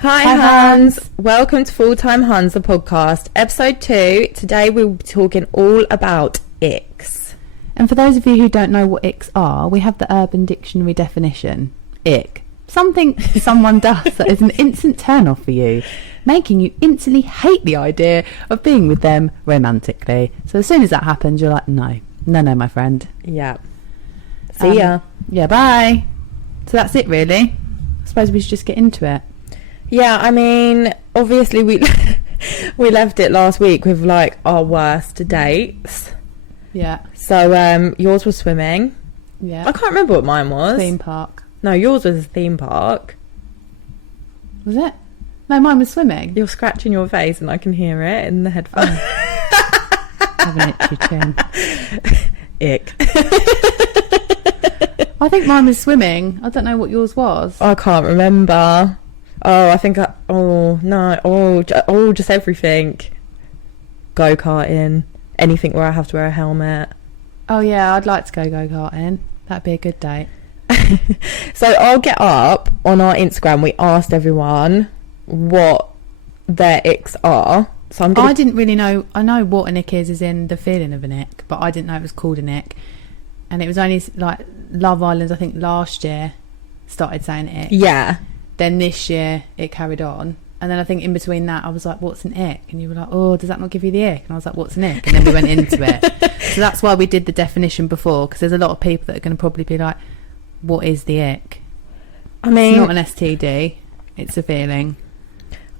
Hi Huns! Welcome to Full Time Huns, the podcast, episode 2. Today we'll be talking all about icks. And for those of you who don't know what icks are, we have the Urban Dictionary definition. Ick. Something someone does that is an instant turn off for you, making you instantly hate the idea of being with them romantically. So as soon as that happens, you're like, no, my friend. Yeah. See ya. Yeah, bye. So that's it really. I suppose we should just get into it. Yeah, I mean, obviously we left it last week with like our worst dates. Yeah. So yours was swimming. Yeah. I can't remember what mine was. Theme park. No, yours was a theme park. Was it? No, mine was swimming. You're scratching your face and I can hear it in the headphones. Have an itchy chin. Ick. I think mine was swimming. I don't know what yours was. I can't remember. Just everything. Go-karting. Anything where I have to wear a helmet. Oh yeah, I'd like to go go-karting. That'd be a good date. So I'll get up on our Instagram. We asked everyone what their icks are. So I didn't really know. I know what an ick is in the feeling of an ick, but I didn't know it was called an ick. And it was only like Love Island, I think last year, started saying ick. Yeah. Then this year it carried on. And then I think in between that I was like, what's an ick? And you were like, oh, does that not give you the ick? And I was like, what's an ick? And then we went into it. So that's why we did the definition before, because there's a lot of people that are going to probably be like, what is the ick? I mean, it's not an STD, it's a feeling.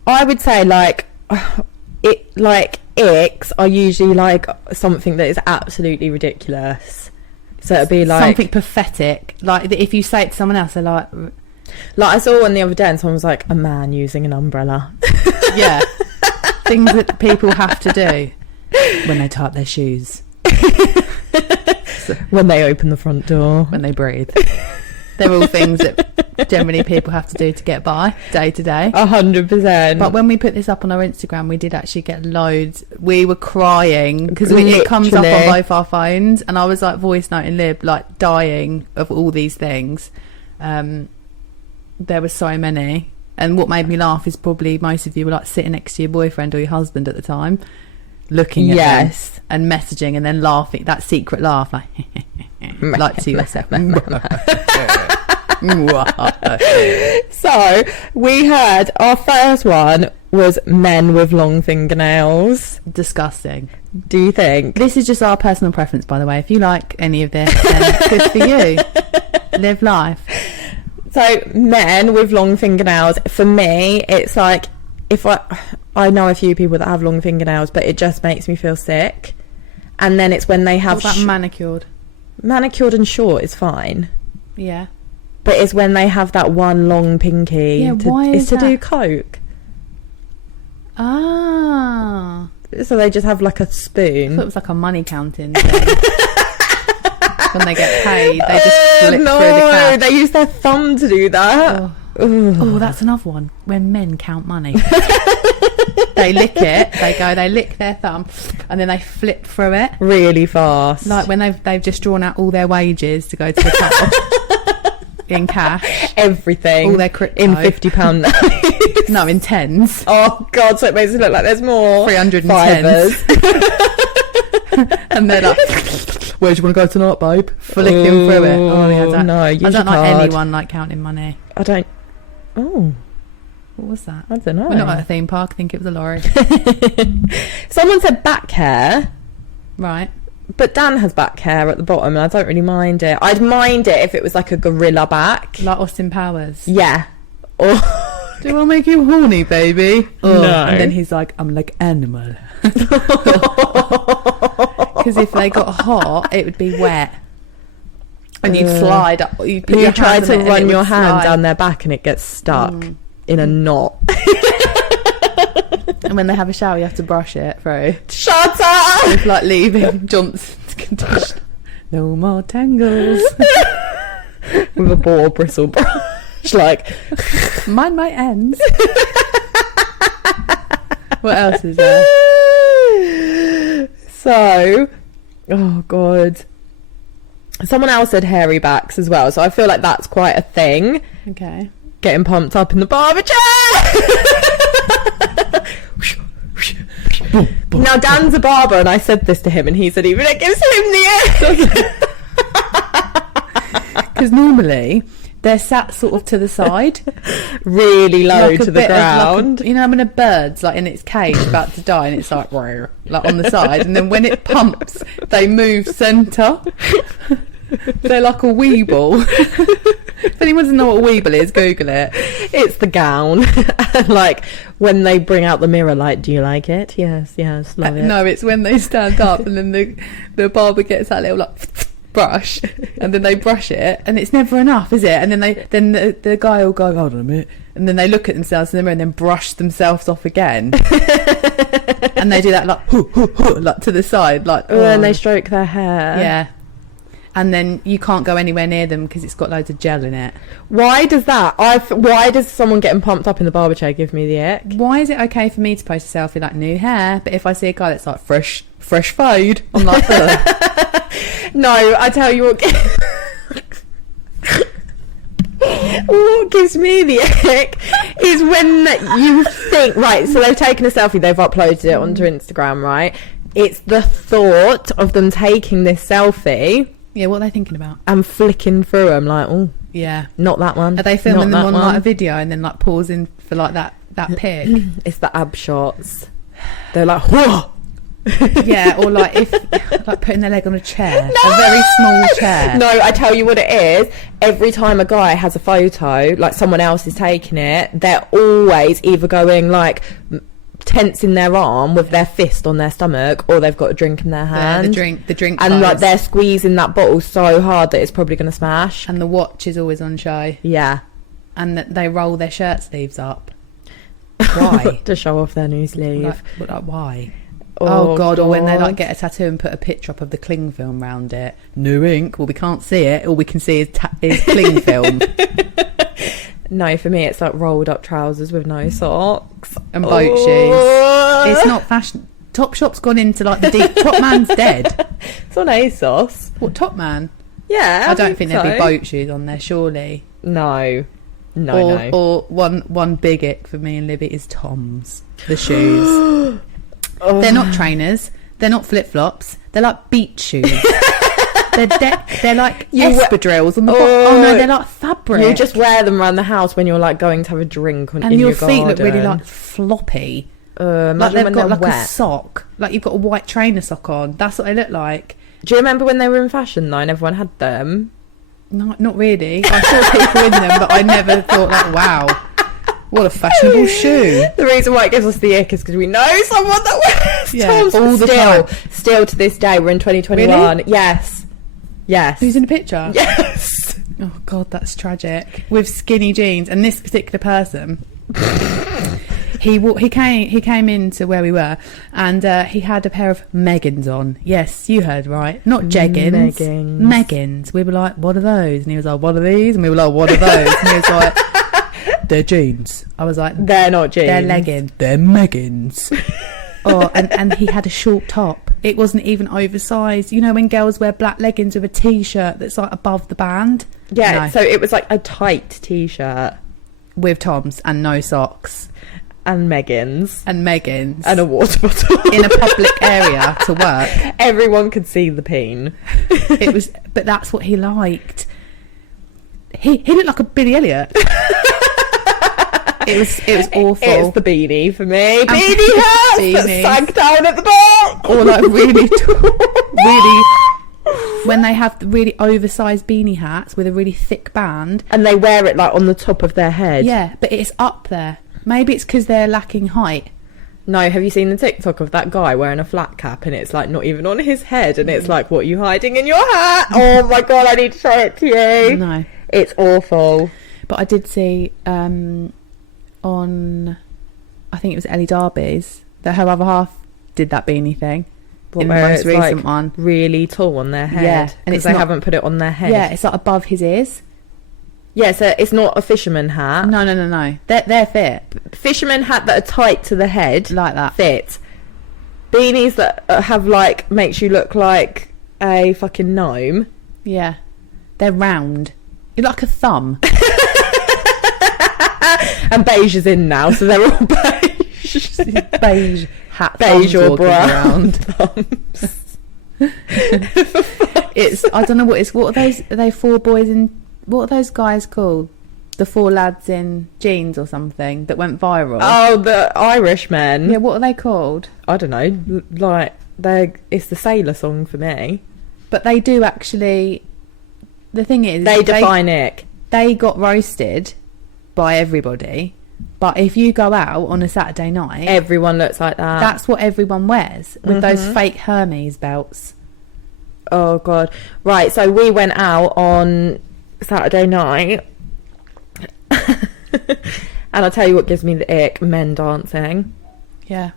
I would say icks are usually like something that is absolutely ridiculous. So it'd be like something pathetic. Like if you say it to someone else, they're like I saw one the other day and someone was like, a man using an umbrella. Yeah. Things that people have to do when they tie up their shoes. When they open the front door. When they breathe. They're all things that generally people have to do to get by day to day. 100%. But when we put this up on our Instagram, we did actually get loads. We were crying because it comes up on both our phones, and I was like voice noting Lib, like dying of all these things. There were so many, and what made me laugh is probably most of you were like sitting next to your boyfriend or your husband at the time, looking at them and messaging and then laughing, that secret laugh, like like to yourself. So we had our first one was men with long fingernails. Disgusting. Do you think? This is just our personal preference, by the way. If you like any of this, then good for you. Live life. So men with long fingernails, for me, it's like, if I know a few people that have long fingernails, but it just makes me feel sick. And then it's when they have what's that manicured and short is fine. Yeah, but it's when they have that one long pinky. Yeah, why is to that? do coke. So they just have like a spoon. I thought it was like a money counting thing. When they get paid, they just flip through the cash. They use their thumb to do that. Oh, that's another one. When men count money, they lick it. They lick their thumb, and then they flip through it really fast. Like when they've just drawn out all their wages to go to the till in cash, everything, all their crypto in £50 notes. No, in tens. Oh God! So it makes it look like there's more. 310s. And they're like, where do you want to go tonight, babe? Flicking through it. Oh, yeah, I don't like anyone like counting money. I don't. Oh, what was that? I don't know. We're not at a theme park. I think it was a lorry. Someone said back hair. Right. But Dan has back hair at the bottom, and I don't really mind it. I'd mind it if it was like a gorilla back, like Austin Powers. Yeah. Or do I make you horny, baby? No. And then he's like, I'm like animal. Because if they got hot, it would be wet. And you'd slide up. You try to run your hand down their back and it gets stuck in a knot. And when they have a shower, you have to brush it through. Shut up! It's like leaving Johnson's conditioner. No more tangles. With a ball bristle brush. Like, mind my ends. What else is there? So, oh God. Someone else said hairy backs as well, so I feel like that's quite a thing. Okay. getting pumped up in the barber chair. Now Dan's a barber, and I said this to him, and he said even it gives him the ick. Because normally they're sat sort of to the side, really low like to the ground. you know, when a bird's like in its cage about to die, and it's like on the side, and then when it pumps, they move centre. They're like a weeble. If anyone doesn't know what a weeble is, Google it. It's the gown. And like when they bring out the mirror, like, do you like it? Yes, love it. No, it's when they stand up and then the barber gets that little like brush, and then they brush it, and it's never enough, is it? And then the guy will go, hold on a minute, and then they look at themselves in the mirror and then brush themselves off again. And they do that like like to the side, like and they stroke their hair. Yeah. And then you can't go anywhere near them because it's got loads of gel in it. Why does that? Why does someone getting pumped up in the barber chair give me the ick? Why is it okay for me to post a selfie like new hair, but if I see a guy that's like fresh fade, I'm like, ugh. No, I tell you what. What gives me the ick is when you think, right, so they've taken a selfie, they've uploaded it onto Instagram, right? It's the thought of them taking this selfie. Yeah, what are they thinking about? And flicking through them like, oh, yeah, not that one. Are they filming not them on that like a one. video and then like pausing for like that pic? It's the ab shots. They're like, whoa. Yeah, or like if like putting their leg on a chair, a very small chair. No, I tell you what it is. Every time a guy has a photo, like someone else is taking it, they're always either going like tensing their arm with their fist on their stomach, or they've got a drink in their hand. Yeah, the drink, and like close. they're squeezing that bottle so hard that it's probably going to smash. And the watch is always on show. Yeah, and that they roll their shirt sleeves up. Why? To show off their new sleeve. Like why? Oh God! Or when they like get a tattoo and put a picture up of the cling film round it. New ink. Well, we can't see it. All we can see is cling film. No, for me it's like rolled up trousers with no socks and boat shoes. It's not fashion. Topshop's gone into like the deep. Top Man's dead. It's on ASOS. What, Top Man? Yeah, I don't think so. there'd be boat shoes on there, surely. No. Or one big ick for me and Libby is Tom's. The shoes. They're not trainers. They're not flip flops. They're like beach shoes. They're like espadrilles on the bottom. Oh no, they're like fabric. You just wear them around the house when you're like going to have a drink in and your your feet garden. look really like floppy. Like they've got like wet. a sock, like you've got a white trainer sock on. That's what they look like. Do you remember when they were in fashion though and everyone had them? No, not really. I saw people in them, but I never thought like, wow, what a fashionable shoe. The reason why it gives us the ick is because we know someone that wears Toms all the time. Still to this day, we're in 2021. Really? Yes. Who's in the picture? Yes. Oh God, that's tragic. With skinny jeans, and this particular person, he came into where we were, and he had a pair of Meggins on. Yes, you heard right, not jeggings. Meggins. We were like, what are those? And he was like, what are these? And we were like, what are those? And he was like, they're jeans. I was like, they're not jeans. They're leggings. They're Meggins. Oh, and he had a short top. It wasn't even oversized. You know when girls wear black leggings with a t-shirt that's like above the band? Yeah, No. so it was like a tight t-shirt. With Toms and no socks. And Meggins. And Meggins. And a water bottle. In a public area to work. Everyone could see the peen. But that's what he liked. He looked like a Billy Elliot. It was awful. It's the beanie for me. Beanie hats that sag down at the back. Or like really, when they have the really oversized beanie hats with a really thick band. And they wear it like on the top of their head. Yeah, but it's up there. Maybe it's because they're lacking height. No, have you seen the TikTok of that guy wearing a flat cap and it's like not even on his head and it's like, what are you hiding in your hat? Oh my God, I need to show it to you. No. It's awful. But I did see on, I think it was Ellie Darby's, that her other half did that beanie thing. In the most recent one. Really tall on their head. Yeah. And they haven't put it on their head. Yeah, it's like above his ears. Yeah, so it's not a fisherman hat. No. They're fit. Fisherman hat that are tight to the head. Like that. Fit. Beanies that have like, makes you look like a fucking gnome. Yeah. They're round. You're like a thumb. And beige is in now, so they're all beige. Beige hat, Beige or walking brown around. thumbs. It's, I don't know what it's. What are those? Are they 4 boys in? What are those guys called? The 4 lads in jeans or something that went viral. Oh, the Irishmen. Yeah, what are they called? I don't know. Like it's the sailor song for me. But they do actually. The thing is, They define ick. They got roasted by everybody. But if you go out on a Saturday night, Everyone looks like that. that's what everyone wears with those fake Hermes belts. Oh god. Right, so we went out on Saturday night. And I'll tell you what gives me the ick: men dancing. Yeah.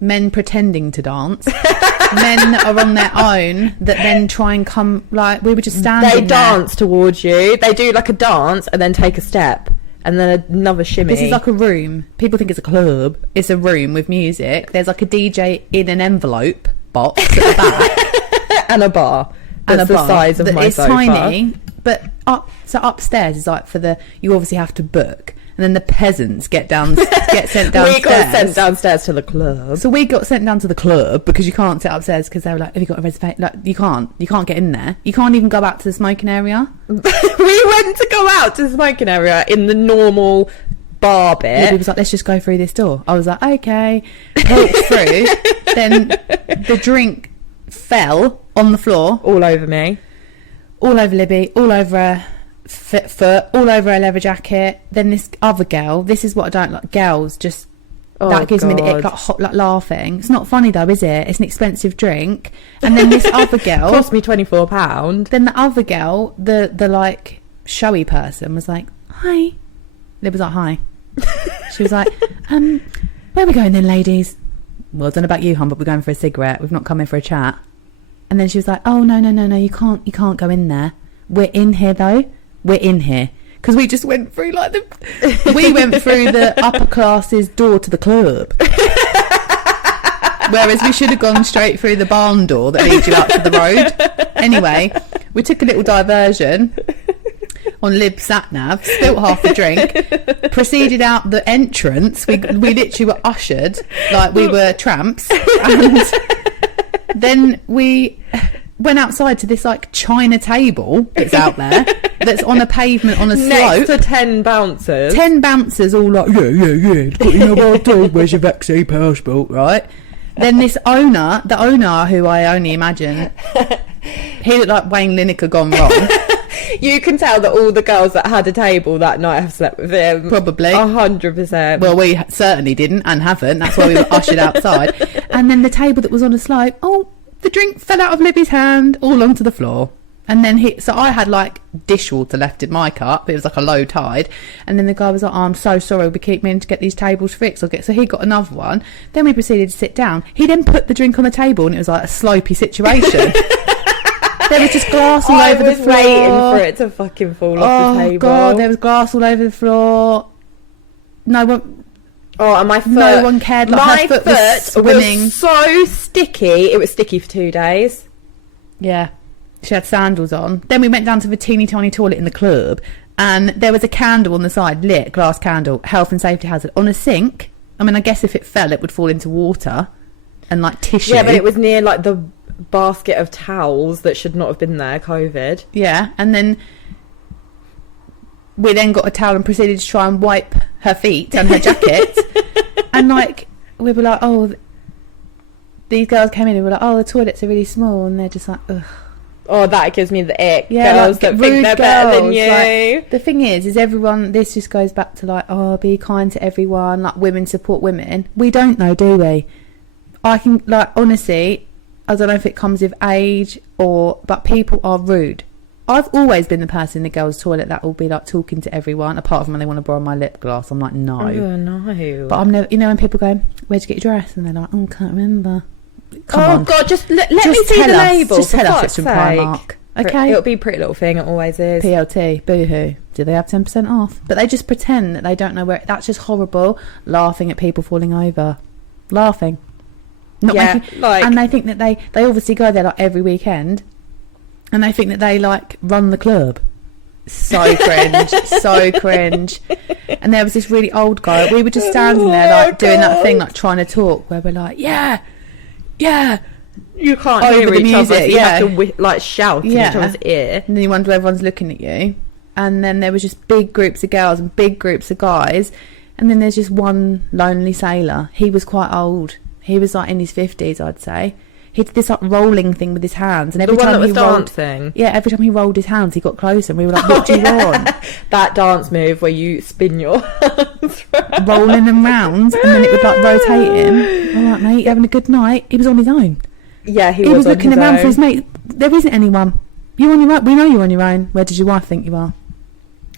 Men pretending to dance. Men that are on their own that then try and come, like, we were just standing They there. dance towards you. They do like a dance and then take a step and then another shimmy. This is like a room. People think it's a club. It's a room with music. There's like a DJ in an envelope box at the back. And a bar. That's the size of my it's sofa. tiny, but upstairs is like for the, you obviously have to book, and then the peasants get sent downstairs. We got sent downstairs to the club. So we got sent down to the club because you can't sit upstairs because they were like, have you got a reservation? Like, you can't get in there. You can't even go out to the smoking area. We went to go out to the smoking area in the normal bar bit. Libby was like, let's just go through this door. I was like, okay. Walked through. Then the drink fell on the floor. All over me. All over Libby. All over her foot. All over her leather jacket. Then this other girl. This is what I don't like. Girls just... that gives me the ick, like, hot, like laughing. It's not funny though, is it? It's an expensive drink. And then this other girl... Cost me £24. Then the other girl, the like showy person, was like, hi. Libby was like, hi. She was like, where are we going then, ladies? Well, I don't know about you, hon, but we're going for a cigarette. We've not come in for a chat. And then she was like, oh, no, you can't go in there. We're in here, though. We're in here. Because we just went through, like, we went through the upper classes door to the club. Whereas we should have gone straight through the barn door that leads you up to the road. Anyway, we took a little diversion on Lib's sat-nav, spilt half the drink, proceeded out the entrance. We literally were ushered like we were tramps. And then we went outside to this like china table that's out there, that's on a pavement on a slope. Next to 10 bouncers. 10 bouncers all like, yeah, put in a ID, where's your vaccine passport, right? Then this owner, the owner who I only imagine, he looked like Wayne Lineker gone wrong. You can tell that all the girls that had a table that night have slept with him. Probably. 100%. Well, we certainly didn't and haven't. That's why we were ushered outside. And then the table that was on a slope, the drink fell out of Libby's hand all onto the floor. And then so I had like dishwater left in my cup. It was like a low tide. And then the guy was like, I'm so sorry, we keep meaning to get these tables fixed. So he got another one. Then we proceeded to sit down. He then put the drink on the table and it was like a slopey situation. There was just glass all over the floor. I was waiting for it to fucking fall off the table. Oh God, there was glass all over the floor. No one... Oh, and my foot... No one cared. Like, my her foot was swimming. Was so sticky. It was sticky for 2 days. Yeah. She had sandals on. Then we went down to the teeny tiny toilet in the club, and there was a candle on the side, lit, glass candle, health and safety hazard, on a sink. I mean, I guess if it fell, it would fall into water and like tissue. Yeah, but it was near like the basket of towels that should not have been there, COVID. Yeah, and then we then got a towel and proceeded to try and wipe her feet and her jacket. And like, we were like, oh, these girls came in and were like, oh, the toilets are really small, and they're just like, ugh. Oh, that gives me the ick. Yeah, girls like, that think they're better than you. Like, the thing is everyone, this just goes back to like, oh, be kind to everyone, like women support women. We don't know, do we? I can, like, honestly, I don't know if it comes with age but people are rude. I've always been the person in the girls' toilet that will be like talking to everyone, apart from when they want to borrow my lip gloss. I'm like, no. Oh, no. But I'm never, you know, when people go, where'd you get your dress? And they're like, oh, can't remember. Come on. God, just let me see the label. Just tell us it's from Primark. Okay. It'll be Pretty Little Thing, it always is. PLT, boohoo. Do they have 10% off? But they just pretend that they don't know where. That's just horrible. Laughing at people falling over. Laughing. Not making, like, and they think that they obviously go there like every weekend, and they think that they like run the club. So cringe, so cringe. And there was this really old guy. We were just standing there, like, doing that thing, like, trying to talk, where we're like, yeah. You can't Over hear the each music, other, so you yeah. have to like shout in each other's ear. And then you wonder where everyone's looking at you. And then there was just big groups of girls and big groups of guys. And then there's just one lonely sailor. He was quite old. He was like in his 50s, I'd say. He did this like rolling thing with his hands, and every The one time that he was rolled, dancing. yeah, every time he rolled his hands, he got closer, and we were like, "What do you want?" That dance move where you spin your hands round. Rolling them round, and then it would like rotate him. I'm like, mate, you having a good night? He was on his own. Yeah, he was on looking his around own. for his mate. There isn't anyone. You're on your own. We know you're on your own. Where does your wife think you are?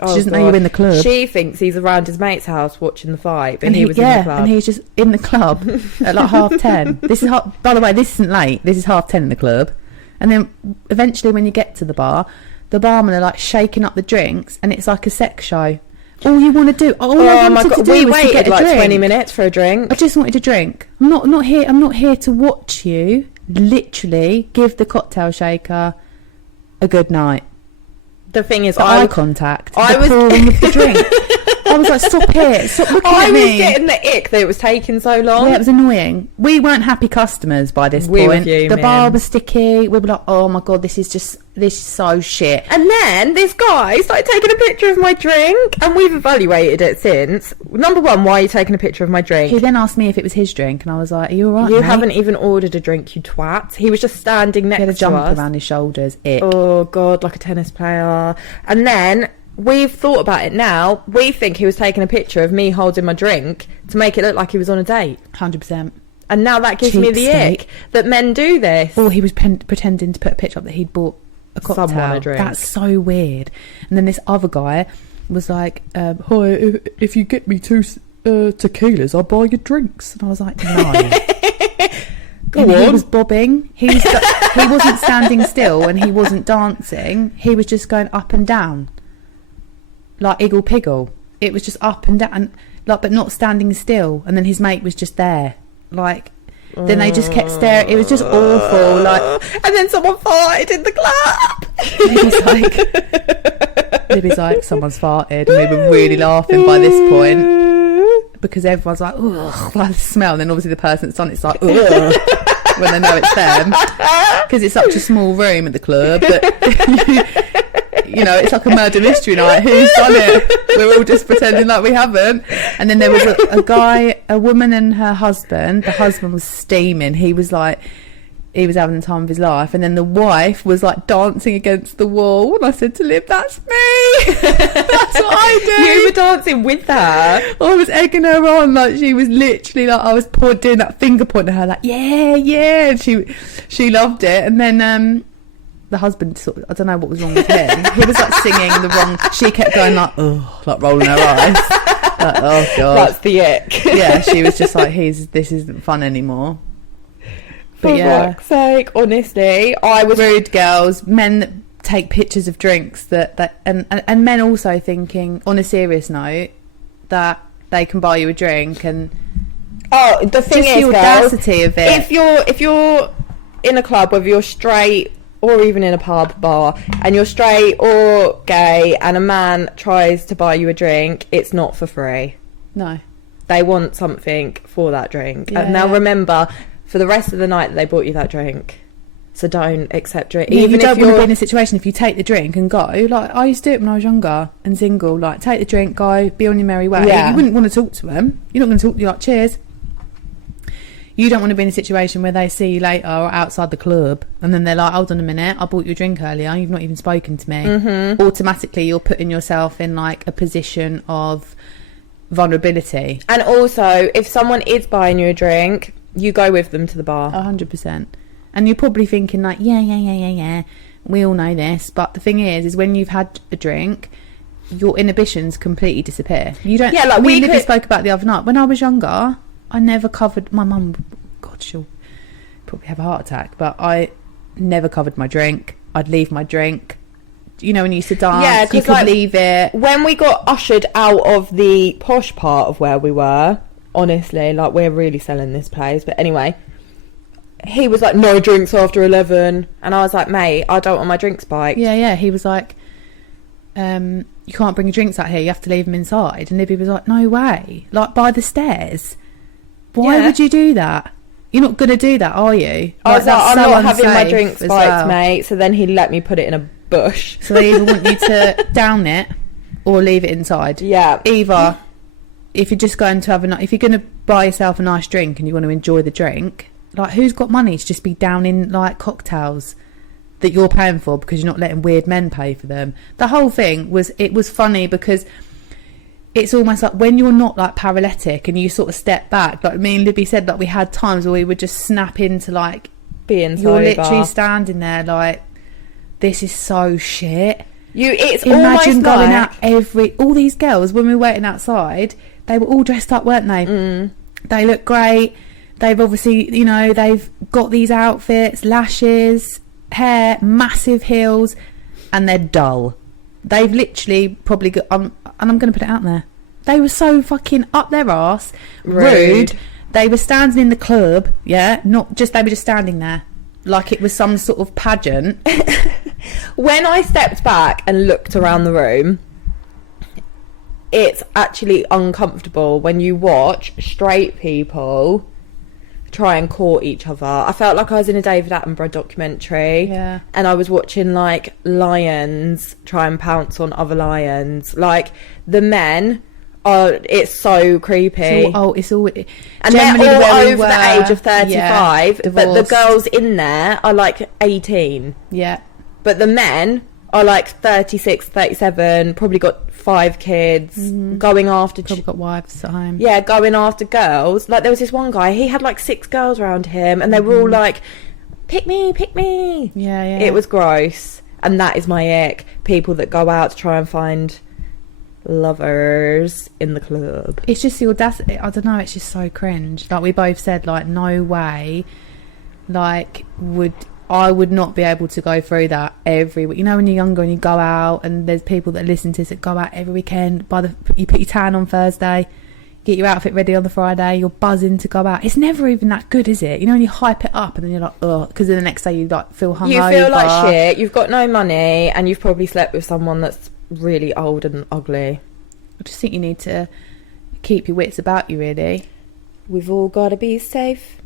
She doesn't know you're in the club. She thinks he's around his mate's house watching the fight, but he was in the club. And he's just in the club at like 10:30. This is by the way, this isn't late. This is 10:30 in the club. And then eventually, when you get to the bar, the barman are like shaking up the drinks, and it's like a sex show. All you want to do, all I wanted to do we was to waited get a like drink. 20 minutes for a drink. I just wanted a drink. I'm not here. I'm not here to watch you. Literally, give the cocktail shaker a good night. The thing is, Eye contact. I the was pouring of the drink. I was like, stop it. Stop looking at me. I was getting the ick that it was taking so long. Yeah, it was annoying. We weren't happy customers by this We were point. fuming. The bar was sticky. We were like, oh my God, this is so shit. And then this guy started taking a picture of my drink, and we've evaluated it since. Number one, why are you taking a picture of my drink? He then asked me if it was his drink, and I was like, are you alright, You mate? haven't even ordered a drink, you twat. He was just standing next He had a to jump us. around his shoulders. Ick. Oh God, like a tennis player. And then we've thought about it now. We think he was taking a picture of me holding my drink to make it look like he was on a date. 100%. And now that gives me the Cheapskate. ick that men do this. Or he was pretending to put a picture up that he'd bought a cocktail. Someone a drink. That's so weird. And then this other guy was like, hi, if you get me two tequilas, I'll buy you drinks. And I was like, no. Go He on. was bobbing. He wasn't standing still, and he wasn't dancing. He was just going up and down, like Iggle Piggle. It was just up and down, like, but not standing still. And then his mate was just there, like. Then they just kept staring. It was just awful. Like, and then someone farted in the club. Libby's like, someone's farted, and we were really laughing by this point because everyone's like, ugh, by the smell. And then obviously the person that's on it's like, ugh, when they know it's them, because it's such a small room at the club. But you know, it's like a murder mystery night. Who's done it? We're all just pretending like we haven't. And then there was a guy, a woman and her husband. The husband was steaming. He was having the time of his life. And then the wife was like dancing against the wall. And I said to Liv, that's me. That's what I do. You were dancing with her. I was egging her on, like she was literally like, I was doing that finger point at her, like, yeah. And she loved it. And then the husband sort of, I don't know what was wrong with him. He was like singing the wrong. She kept going like, oh, like rolling her eyes. Like, oh God, That's the ick. yeah. She was just like, this isn't fun anymore. For But yeah, fuck's sake, honestly, I was rude girls, men that take pictures of drinks and men also thinking, on a serious note, that they can buy you a drink. And Oh, the thing just is, the audacity of it. if you're in a club, whether you're straight or even in a pub bar, and you're straight or gay, and a man tries to buy you a drink, it's not for free. No. They want something for that drink. Yeah. And now remember, for the rest of the night, they bought you that drink. So don't accept it. Yeah, Even you don't if want to be you're in a situation, if you take the drink and go, like I used to do it when I was younger and single, like take the drink, go, be on your merry way. Yeah. You wouldn't want to talk to them. You're not going to talk to you like, cheers. You don't want to be in a situation where they see you later or outside the club and then they're like, hold on a minute, I bought you a drink earlier, you've not even spoken to me. Mm-hmm. Automatically you're putting yourself in like a position of vulnerability. And also, if someone is buying you a drink, you go with them to the bar. 100%. And you're probably thinking like, yeah, we all know this. But the thing is when you've had a drink, your inhibitions completely disappear. You don't. Yeah, like we we could- spoke about the other night. When I was younger, I never covered my mum. God, she'll probably have a heart attack. But I never covered my drink. I'd leave my drink. You know, when you used to dance, Yeah, you 'cause, could like, leave it. When we got ushered out of the posh part of where we were, honestly, like, we're really selling this place. But anyway, he was like, no drinks after 11. And I was like, mate, I don't want my drink spiked. Yeah. He was like, you can't bring your drinks out here, you have to leave them inside. And Libby was like, no way, like by the stairs. Why would you do that? You're not going to do that, are you? I was like, I'm so not having my unsafe drink as spiked, mate. So then he let me put it in a bush. So they either want you to down it or leave it inside. Yeah. Either, if you're just going to have if you're going to buy yourself a nice drink and you want to enjoy the drink, like, who's got money to just be downing like cocktails that you're paying for because you're not letting weird men pay for them? The whole thing was funny because it's almost like when you're not like paralytic and you sort of step back, like me and Libby said, like we had times where we would just snap into like being sober. You're literally standing there like, this is so shit. It's imagine almost going like out all these girls when we were waiting outside, they were all dressed up, weren't they? They look great. They've obviously, you know, they've got these outfits, lashes, hair, massive heels, and they're dull. They've literally probably got, and I'm going to put it out there, they were so fucking up their arse, rude. They were standing in the club, yeah, they were just standing there like it was some sort of pageant. When I stepped back and looked around the room, it's actually uncomfortable when you watch straight people try and court each other. I felt like I was in a David Attenborough documentary, and I was watching like lions try and pounce on other lions. Like the men are, it's so creepy. It's all and they're all over the age of 35, but the girls in there are like 18. Yeah. But the men are like 36, 37, probably got 5 kids, going after... Probably got wives at home. Yeah, going after girls. Like, there was this one guy, he had like 6 girls around him, and they were all like, pick me, pick me. Yeah, yeah. It was gross. And that is my ick. People that go out to try and find lovers in the club. It's just the audacity. I don't know, it's just so cringe. Like, we both said, like, no way, like, I would not be able to go through that every week. You know, when you're younger and you go out, and there's people that listen to this that go out every weekend. You put your tan on Thursday, get your outfit ready on the Friday, you're buzzing to go out. It's never even that good, is it? You know, when you hype it up and then you're like, ugh, because then the next day you like feel hungover. You feel like shit. You've got no money, and you've probably slept with someone that's really old and ugly. I just think you need to keep your wits about you, really. We've all got to be safe.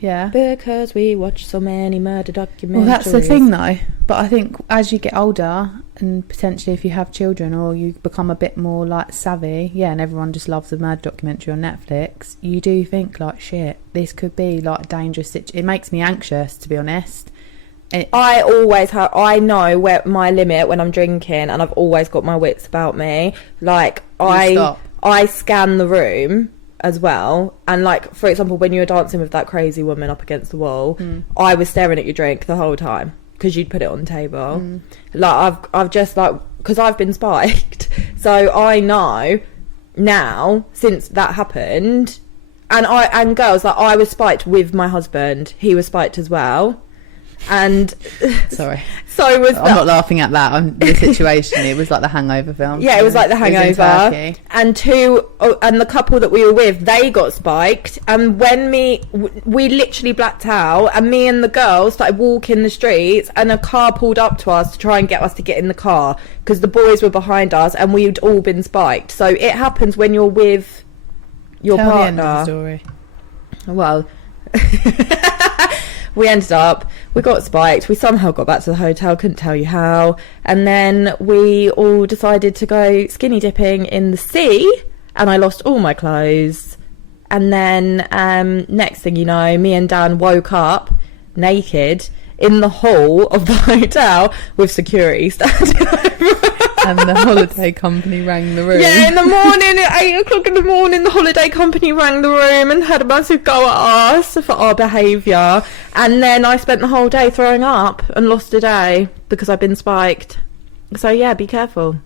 Yeah. Because we watch so many murder documentaries. Well, that's the thing, though. But I think as you get older, and potentially if you have children or you become a bit more, like, savvy, and everyone just loves a murder documentary on Netflix, you do think, like, shit, this could be, like, a dangerous situation. It makes me anxious, to be honest. I always have... I know where my limit when I'm drinking, and I've always got my wits about me. Like, I scan the room as well, and like, for example, when you were dancing with that crazy woman up against the wall, I was staring at your drink the whole time because you'd put it on the table. Like, I've just, like, because I've been spiked, so I know now since that happened. And girls, like, I was spiked with my husband, he was spiked as well. And sorry, so was I'm not laughing at that. The situation, it was like the Hangover film. Yeah, it was like the Hangover. And the couple that we were with, they got spiked. And when we literally blacked out, and me and the girls started walking the streets, and a car pulled up to us to try and get us to get in the car because the boys were behind us, and we'd all been spiked. So it happens when you're with your partner. The end of the story. Well. We got spiked. We somehow got back to the hotel, couldn't tell you how. And then we all decided to go skinny dipping in the sea, and I lost all my clothes. And then next thing you know, me and Dan woke up naked in the hall of the hotel with security standing over. And the holiday company rang the room. Yeah, in the morning, at 8 o'clock in the morning, the holiday company rang the room and had a massive go at us for our behaviour. And then I spent the whole day throwing up and lost a day because I've been spiked. So yeah, be careful.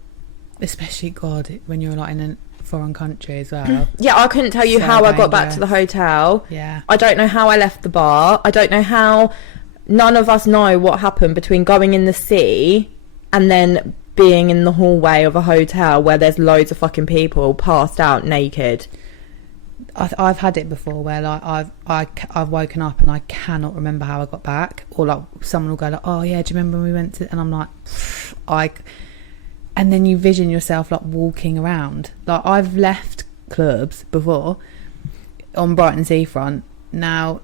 Especially, God, when you're like in a foreign country as well. Yeah, I couldn't tell you So how I got back dangerous. to the hotel. Yeah. I don't know how I left the bar. I don't know how... None of us know what happened between going in the sea and then being in the hallway of a hotel where there's loads of fucking people passed out naked. I've had it before where like I've woken up and I cannot remember how I got back, or like someone will go like, oh yeah, do you remember when we went to, and I'm like, And then you vision yourself like walking around. Like, I've left clubs before on Brighton seafront. Now,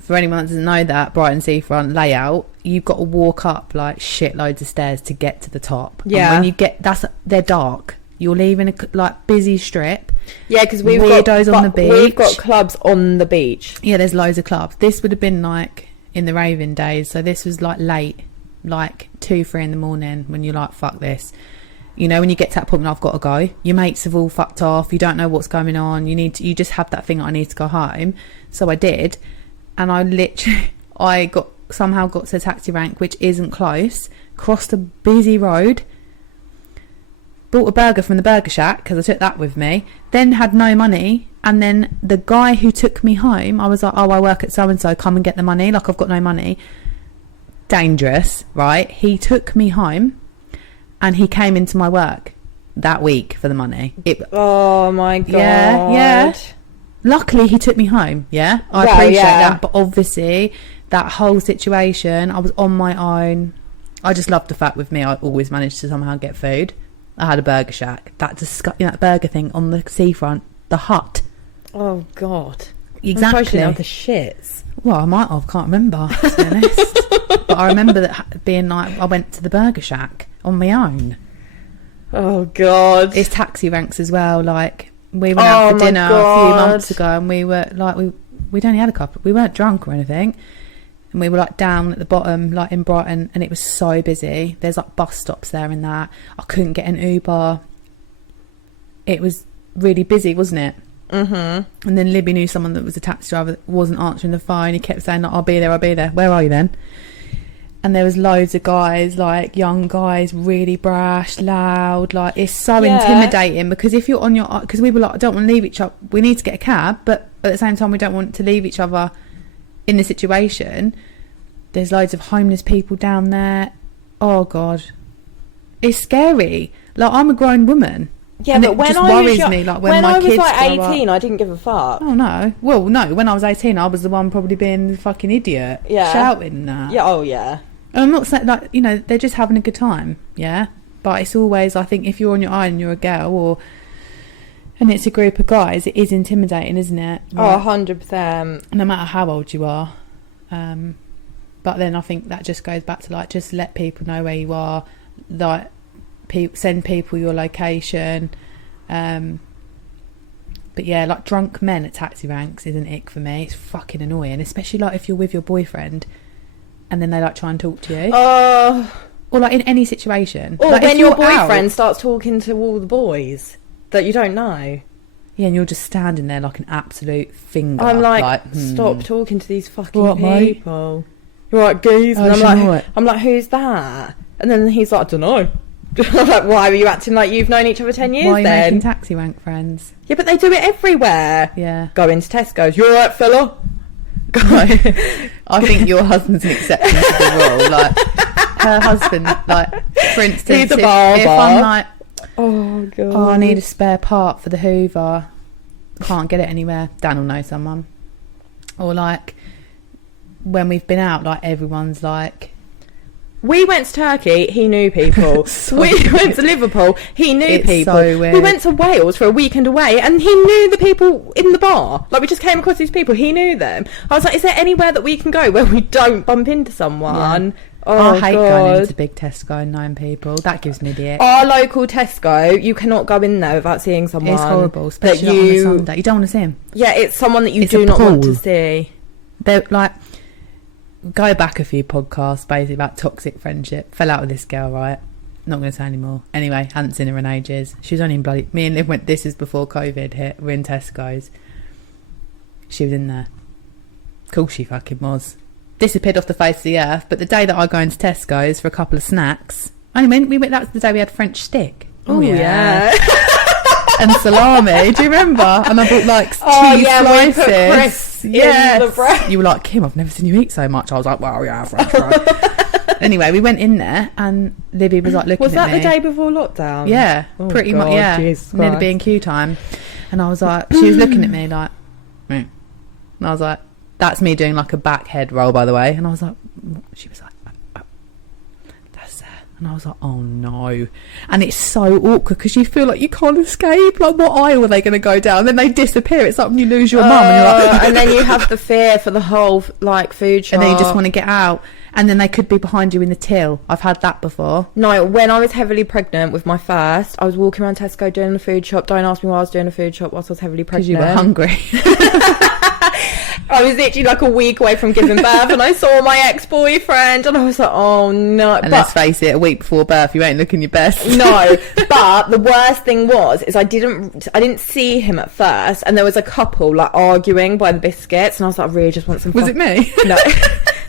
for anyone that doesn't know that Brighton seafront layout, you've got to walk up like shitloads of stairs to get to the top. Yeah. And when you get, they're dark. You're leaving a like busy strip. Yeah, because we've weirdos on the beach. We've got clubs on the beach. Yeah, there's loads of clubs. This would have been like in the raving days, so this was like late, like 2-3 in the morning, when you're like, fuck this. You know, when you get to that point, I've got to go. Your mates have all fucked off. You don't know what's going on. You just have that thing, I need to go home. So I did, and I somehow got to a taxi rank, which isn't close, crossed a busy road, bought a burger from the burger shack because I took that with me, then had no money, and then the guy who took me home, I was like, oh, I work at so and so, come and get the money. Like, I've got no money. Dangerous, right? He took me home and he came into my work that week for the money. Oh my god. Yeah. Luckily he took me home. I appreciate that, but obviously that whole situation, I was on my own. I just loved the fact with me I always managed to somehow get food. I had a burger shack, that burger thing on the seafront, the hut. Oh god. Exactly. I'm the shits. Well, I might have, can't remember, to be honest. But I remember that being like, I went to the burger shack on my own. Oh god. It's taxi ranks as well. Like, we went out for dinner a few months ago, and we were like, we'd only had a couple. We weren't drunk or anything, and we were like down at the bottom, like in Brighton, and it was so busy. There's like bus stops there and that. I couldn't get an Uber. It was really busy, wasn't it? Mm-hmm. And then Libby knew someone that was a taxi driver that wasn't answering the phone. He kept saying, like, I'll be there. Where are you then? And there was loads of guys, like young guys, really brash, loud. Like, it's so intimidating, because if you're on your, because we were like, I don't want to leave each other. We need to get a cab, but at the same time, we don't want to leave each other in the situation. There's loads of homeless people down there. Oh god, it's scary. Like, I'm a grown woman. Yeah, but when I was young, me, like, when my I was kids like grow 18, up. I didn't give a fuck. Oh no. Well, no. When I was 18, I was the one probably being the fucking idiot, shouting that. Yeah. Oh yeah. And I'm not saying, like, you know, they're just having a good time, yeah. But it's always, I think, if you're on your own, you're a girl, and it's a group of guys, it is intimidating, isn't it? Like, 100%. No matter how old you are. But then I think that just goes back to, like, just let people know where you are, like, send people your location. But yeah, like, drunk men at taxi ranks is an ick for me. It's fucking annoying, especially like if you're with your boyfriend and then they like try and talk to you, or like in any situation, or like, when your boyfriend out, starts talking to all the boys that you don't know. Yeah, and you're just standing there like an absolute finger. I'm like stop talking to these fucking what, people. Mate? You're right, geez. Oh, and I'm like, who's that? And then he's like, I don't know. I'm like, why were you acting like you've known each other 10 years? Why are you making taxi rank friends? Yeah, but they do it everywhere. Yeah. Go into Tesco's. You alright, fella? I think your husband's an exception to the rule. Like, her husband, like, for instance, he's a barber. If I'm like, oh god, I need a spare part for the Hoover, can't get it anywhere, Dan will know someone. Or like, when we've been out, like, everyone's like, we went to Turkey, he knew people. We went to Liverpool, he knew people. So weird. We went to Wales for a weekend away, and he knew the people in the bar. Like, we just came across these people, he knew them. I was like, is there anywhere that we can go where we don't bump into someone? Yeah. Oh, I hate going into big Tesco and knowing people. That gives me the ick. Our local Tesco, you cannot go in there without seeing someone. It's horrible, especially on a Sunday. You don't want to see him. Yeah, it's someone that you do not want to see. They're like, go back a few podcasts basically about toxic friendship. Fell out with this girl, right? Not going to say anymore. Anyway, hadn't seen her in ages. She was only in bloody... Me and Liv went... This is before COVID hit. We're in Tesco's. She was in there. Of course she fucking was. Disappeared off the face of the earth. But the day that I go into Tesco's for a couple of snacks... That was the day we had French stick. Oh yeah. And salami. Do you remember? And I bought like cheese slices. We put crisps in the bread. You were like, Kim, I've never seen you eat so much. I was like, well, yeah, French fry. Anyway, we went in there and Libby was like looking at me. Was that the day before lockdown? Yeah, pretty much. Yeah, near the B&Q time. And I was like, she was looking at me like, and I was like, that's me doing like a back head roll, by the way. And I was like, she was like, And I was like, oh no. And it's so awkward because you feel like you can't escape. Like, what aisle are they going to go down? Then they disappear. It's like when you lose your mum and you're like... and then you have the fear for the whole, like, food shop. And then you just want to get out. And then they could be behind you in the till. I've had that before. No, when I was heavily pregnant with my first, I was walking around Tesco doing the food shop. Don't ask me why I was doing a food shop whilst I was heavily pregnant. Because you were hungry. I was literally like a week away from giving birth and I saw my ex-boyfriend and I was like, oh no. And let's face it, a week before birth, you ain't looking your best. No, but the worst thing is I didn't see him at first, and there was a couple like arguing by the biscuits, and I was like, I really just want some. Was it me? No.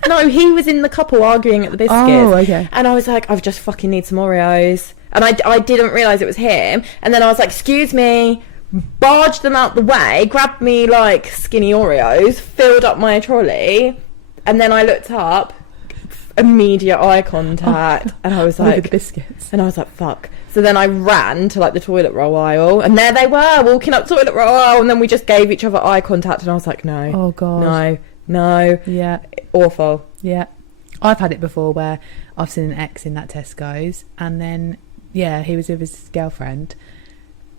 No, he was in the couple arguing at the biscuits. Oh, okay. And I was like, I just fucking need some Oreos. And I didn't realise it was him. And then I was like, excuse me, barged them out the way, grabbed me like skinny Oreos, filled up my trolley, and then I looked up, immediate eye contact, and I was like, the biscuits. And I was like, fuck. So then I ran to like the toilet roll aisle, and there they were walking up toilet roll aisle, and then we just gave each other eye contact, and I was like, no. Oh god. No. Yeah. Awful. Yeah. I've had it before where I've seen an ex in that Tesco's, and then he was with his girlfriend,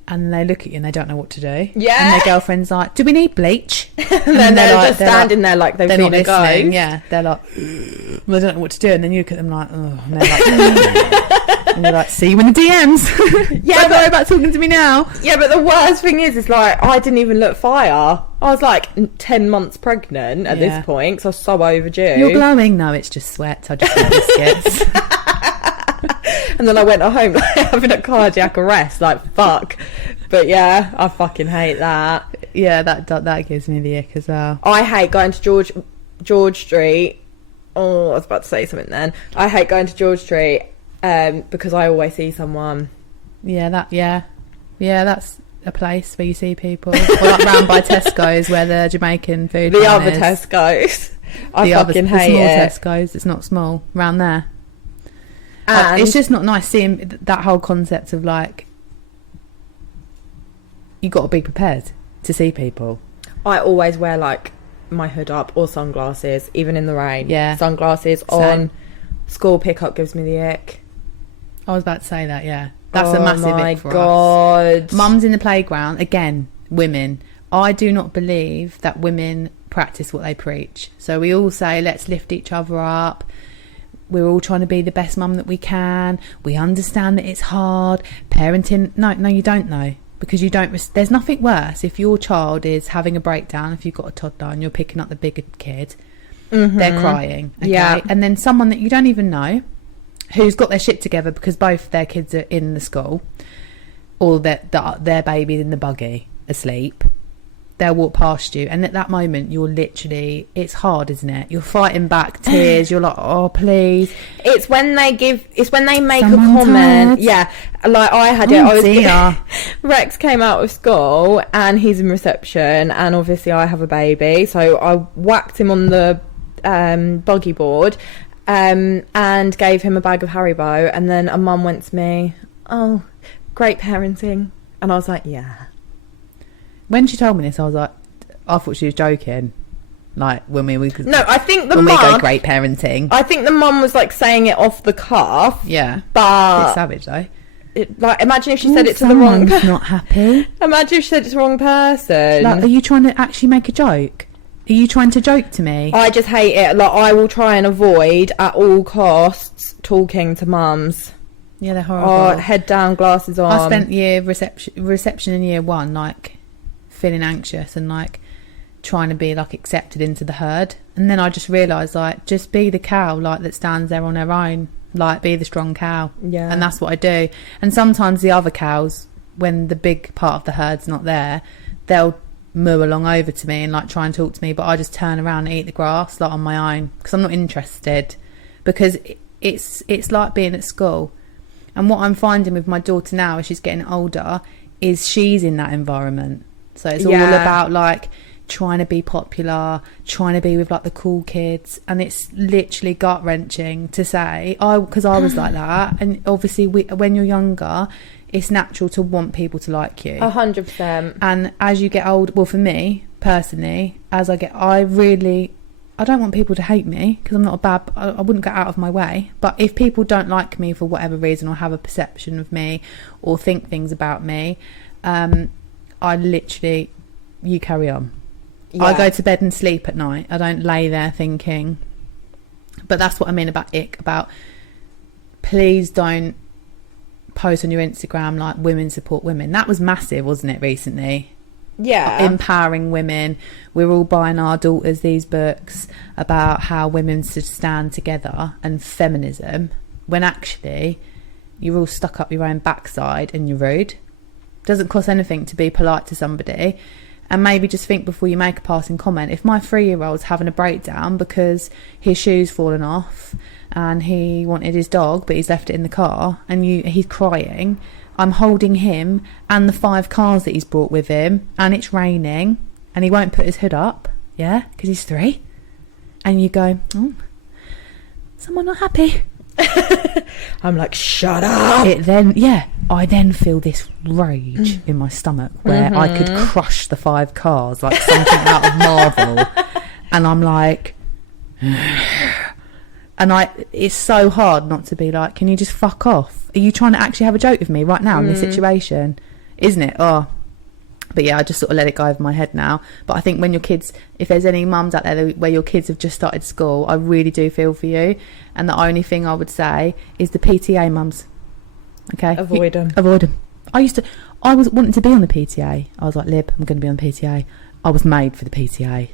and they look at you and they don't know what to do. Yeah. And their girlfriend's like, do we need bleach? And then they're just standing there like they've been a ghost. Yeah. They're like, well, they don't know what to do. And then you look at them like, oh, and they're like, and you're like, see you in the DMs. Yeah, don't worry about talking to me now. Yeah, but the worst thing is like, I didn't even look fire. I was like 10 months pregnant at this point, so I was so overdue. You're glowing? No, it's just sweat. I just want biscuits. And then I went home like, having a cardiac arrest, like, fuck. But yeah, I fucking hate that. Yeah, that gives me the ick as well. I hate going to George Street. Oh, I was about to say something then. I hate going to George Street because I always see someone. Yeah, that's a place where you see people. Or like round by Tesco's where the Jamaican food The other is. Tesco's. I fucking hate small it. Tesco's. It's not small. Round there. And it's just not nice seeing that whole concept of like, you got to be prepared to see people. I always wear like my hood up or sunglasses, even in the rain. Yeah. Sunglasses on. School pickup gives me the ick. I was about to say that, yeah. That's a massive ick for us. Oh my God. Mums in the playground, again, women. I do not believe that women practice what they preach. So we all say, let's lift each other up. We're all trying to be the best mum that we can. We understand that it's hard. Parenting, no, you don't know. Because you don't, there's nothing worse if your child is having a breakdown, if you've got a toddler and you're picking up the bigger kid, they're crying. Okay? Yeah. And then someone that you don't even know, who's got their shit together because both their kids are in the school, or their baby's in the buggy asleep, they'll walk past you, and at that moment you're literally, it's hard, isn't it? You're fighting back tears. You're like, oh please. It's when they make Someone a comment. tired. Yeah, like I had it. Oh, dear. Rex came out of school and he's in reception, and obviously I have a baby, so I whacked him on the buggy board and gave him a bag of Haribo, and then a mum went to me, oh, great parenting, and I was like, yeah. When she told me this, I was like, I thought she was joking. Like when we no, I think we go great parenting. I think the mum was like saying it off the cuff. Yeah, but it's savage though. Like, imagine if she said it to the wrong. Not happy. Imagine if she said it to the wrong person. Like, are you trying to actually make a joke? Are you trying to joke to me? I just hate it. Like, I will try and avoid at all costs talking to mums. Yeah, they're horrible. Oh, head down, glasses on. I spent reception in year one, like feeling anxious and like trying to be like accepted into the herd, and then I just realised like, just be the cow like that stands there on her own, like be the strong cow. Yeah. And that's what I do. And sometimes the other cows, when the big part of the herd's not there, they'll moo along over to me and like try and talk to me, but I just turn around and eat the grass like on my own, because I'm not interested, because it's like being at school. And what I'm finding with my daughter now as she's getting older is she's in that environment. So it's all about like trying to be popular, trying to be with like the cool kids, and it's literally gut wrenching to say, because I was like that. And obviously when you're younger, it's natural to want people to like you. 100%. And as you get old, well, for me personally, I I don't want people to hate me because I'm not a bad... I wouldn't go out of my way. But if people don't like me for whatever reason or have a perception of me or think things about me, I literally... You carry on. Yeah. I go to bed and sleep at night. I don't lay there thinking... But that's what I mean about ick, about please don't post on your Instagram like women support women. That was massive, wasn't it, recently? Yeah. Empowering women. We're all buying our daughters these books about how women should stand together and feminism, when actually you're all stuck up your own backside and you're rude. Doesn't cost anything to be polite to somebody. And maybe just think before you make a passing comment. If my 3-year-old's having a breakdown because his shoe's fallen off and he wanted his dog but he's left it in the car and he's crying, I'm holding him and the 5 cars that he's brought with him, and it's raining and he won't put his hood up, yeah, because he's 3. And you go, oh, someone not happy. I'm like, shut up. I then feel this rage in my stomach where I could crush the 5 cars like something out of Marvel. And I'm like, and it's so hard not to be like, can you just fuck off? Are you trying to actually have a joke with me right now in this situation? Isn't it? Oh, but yeah, I just sort of let it go over my head now. But I think when your kids, if there's any mums out there where your kids have just started school, I really do feel for you. And the only thing I would say is the PTA mums. Okay, avoid them. Avoid them. I was wanting to be on the PTA. I was like, Lib, I'm going to be on the PTA. I was made for the PTA.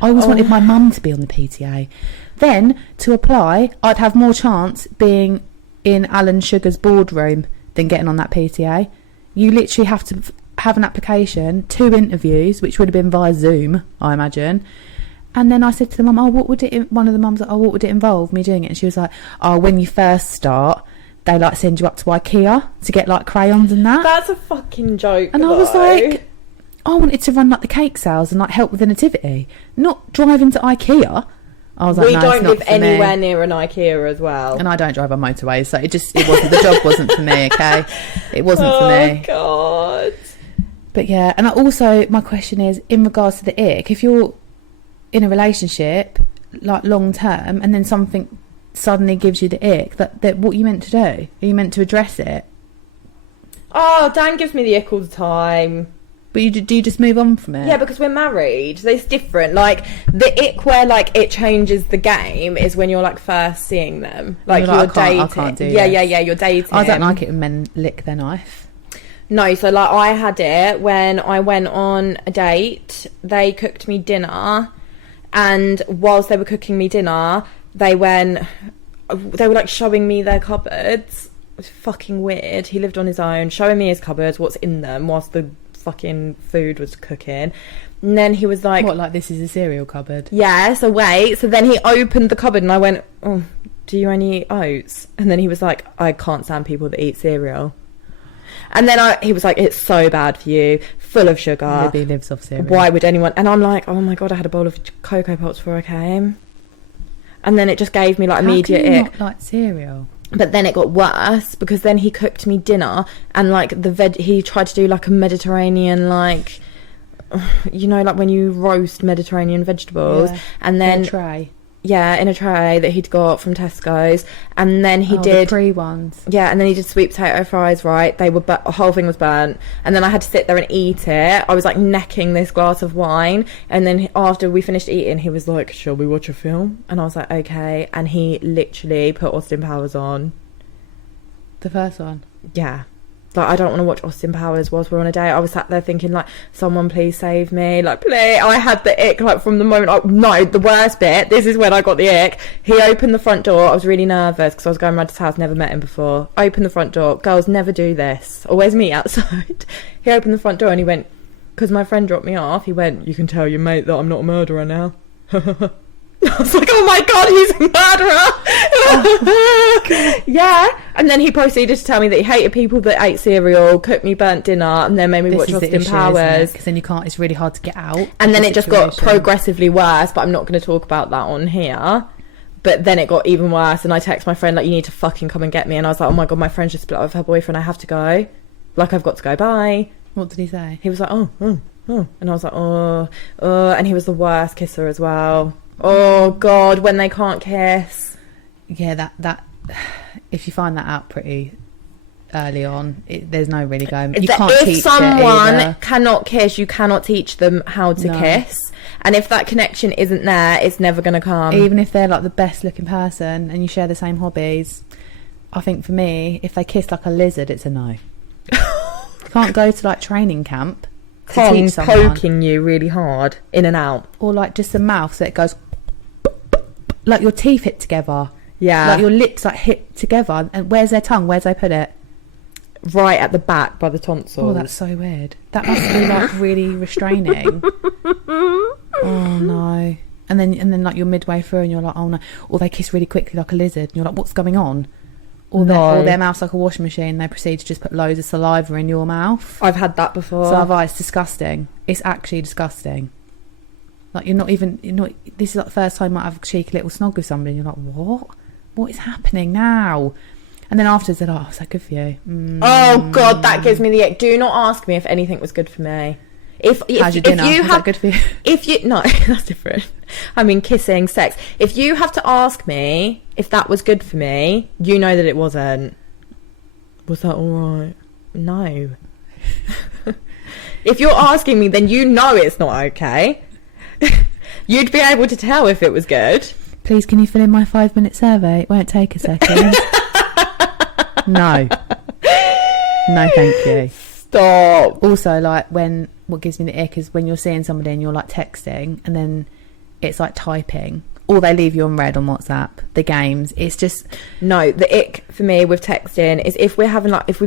I always wanted my mum to be on the PTA. Then to apply, I'd have more chance being in Alan Sugar's boardroom than getting on that PTA. You literally have to have an application, 2 interviews, which would have been via Zoom, I imagine. And then I said to the mum, one of the mums, what would it involve me doing it? And she was like, when you first start, they like send you up to IKEA to get like crayons and that. That's a fucking joke. And I was like, I wanted to run like the cake sales and like help with the nativity, not driving to IKEA. I was like, we no, don't live anywhere me. Near an IKEA as well. And I don't drive on motorways, so it wasn't, the job wasn't for me, okay? It wasn't for me. Oh, God. But yeah, and my question is, in regards to the ick, if you're in a relationship, like long term, and then something suddenly gives you the ick, that what are you meant to do? Are you meant to address it? Oh, Dan gives me the ick all the time. But do you just move on from it? Yeah, because we're married. So it's different. Like, the ick where, like, it changes the game is when you're, like, first seeing them. Like, you're dating. I can't do yeah, this. You're dating. I don't like it when men lick their knife. No, so, like, I had it when I went on a date. They cooked me dinner. And whilst they were cooking me dinner, they were, like, showing me their cupboards. It was fucking weird. He lived on his own, showing me his cupboards, what's in them, whilst the fucking food was cooking. And then he was like, what, like this is a cereal cupboard? Yeah, so wait. So then he opened the cupboard and I went, oh, do you only eat oats? And then he was like, I can't stand people that eat cereal. And then he was like, it's so bad for you, full of sugar. Libby lives off cereal. Why would anyone? And I'm like, oh my God, I had a bowl of Cocoa Pops before I came. And then it just gave me like immediate ick. How can you not like cereal? But then it got worse because then he cooked me dinner and like he tried to do like a Mediterranean, like, you know, like when you roast Mediterranean vegetables, and then in a tray. Yeah, in a tray that he'd got from Tesco's, and then he did the pre ones. Yeah, and then he did sweet potato fries. Right, the whole thing was burnt, and then I had to sit there and eat it. I was like necking this glass of wine, and then after we finished eating, he was like, "Shall we watch a film?" And I was like, "Okay." And he literally put Austin Powers on. The first one. Yeah. Like, I don't want to watch Austin Powers whilst we're on a date. I was sat there thinking, like, someone please save me. Like, please. I had the ick, like, from the moment... No, the worst bit, this is when I got the ick. He opened the front door. I was really nervous because I was going around his house, never met him before. Opened the front door. Girls never do this. Always meet outside. He opened the front door and he went... Because my friend dropped me off, he went, "You can tell your mate that I'm not a murderer now." I was like, oh my God, he's a murderer. Oh, yeah. And then he proceeded to tell me that he hated people that ate cereal, cooked me burnt dinner, and then made me watch Austin Powers. Because then you can't, it's really hard to get out. And then it just got progressively worse, but I'm not going to talk about that on here. But then it got even worse, and I text my friend, like, "You need to fucking come and get me." And I was like, oh my God, my friend's just split up with her boyfriend, I have to go. Like, I've got to go, bye. What did he say? He was like, oh. And I was like, oh. And he was the worst kisser as well. Oh God, when they can't kiss. Yeah, that if you find that out pretty early on, there's no really going. You can't teach if someone it either. cannot kiss, you cannot teach them how to kiss. And if that connection isn't there, it's never going to come. Even if they're like the best looking person and you share the same hobbies, I think for me, if they kiss like a lizard, it's a no. You can't go to like training camp to teach someone. Poking you really hard in and out, or like just a mouth so it goes like your teeth hit together. Yeah, like your lips like hit together. And where's their tongue? Where's they put it? Right at the back by the tonsils. Oh, that's so weird. That must be like really restraining. Oh no. And then like you're midway through and you're like, oh no. Or they kiss really quickly like a lizard and you're like, what's going on? Or their mouth's like a washing machine. They proceed to just put loads of saliva in your mouth. I've had that before. Saliva, it's disgusting. It's actually disgusting. Like you're not. This is like the first time I have a cheeky little snog with somebody and you're like, what? What is happening now? And then afterwards they're like, oh, is that good for you? Oh God, that gives me the ick. Do not ask me if anything was good for me. How's your dinner? Is that good for you? No, that's different. I mean, kissing, sex. If you have to ask me if that was good for me, you know that it wasn't. Was that all right? No. If you're asking me, then you know it's not okay. You'd be able to tell if it was good. Please, can you fill in my 5-minute survey? It won't take a second. No. No, thank you. Stop. Also, like what gives me the ick is when you're seeing somebody and you're like texting and then it's like typing, or they leave you on red on WhatsApp, the games. It's just... No, the ick for me with texting is if we've